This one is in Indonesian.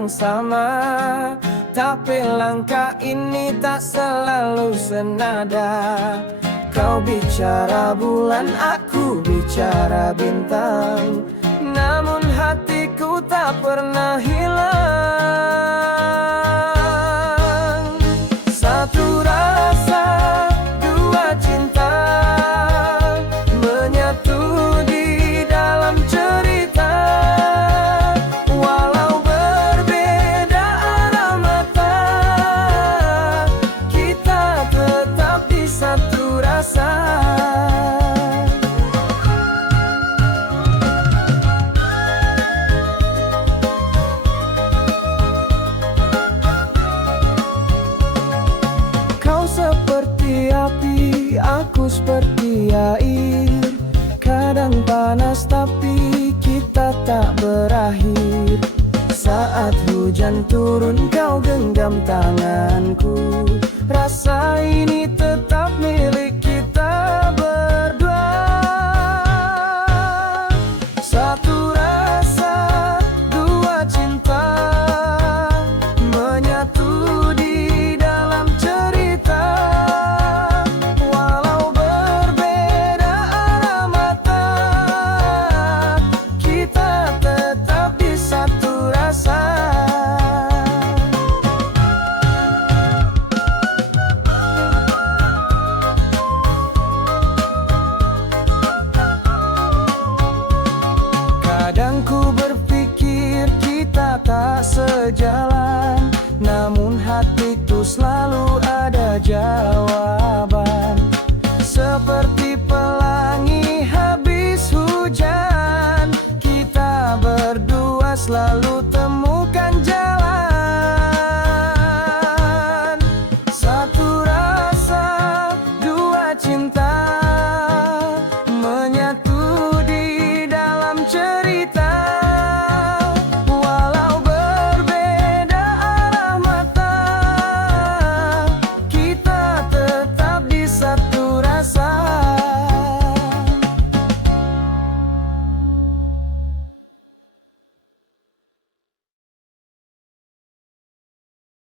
yang sama, tapi langkah ini tak selalu senada. Kau bicara bulan, aku bicara bintang, namun hatiku tak pernah hilang. Satu rasa, dua cinta, menyatu di dalam cerita. Walau berbeda arah mata, kita tetap di satu rasa. Kau seperti api, aku seperti air. Kadang panas tapi kita tak berakhir. Saat hujan turun kau genggam tanganku, rasa ini tetap milik kita berdua. Satu rasa, dua cinta, menyatu di dalam cerita. Walau berbeda arah mata, kita tetap di satu rasa. Kadang ku berpikir kita tak sejalan, namun hatiku selalu ada jawaban.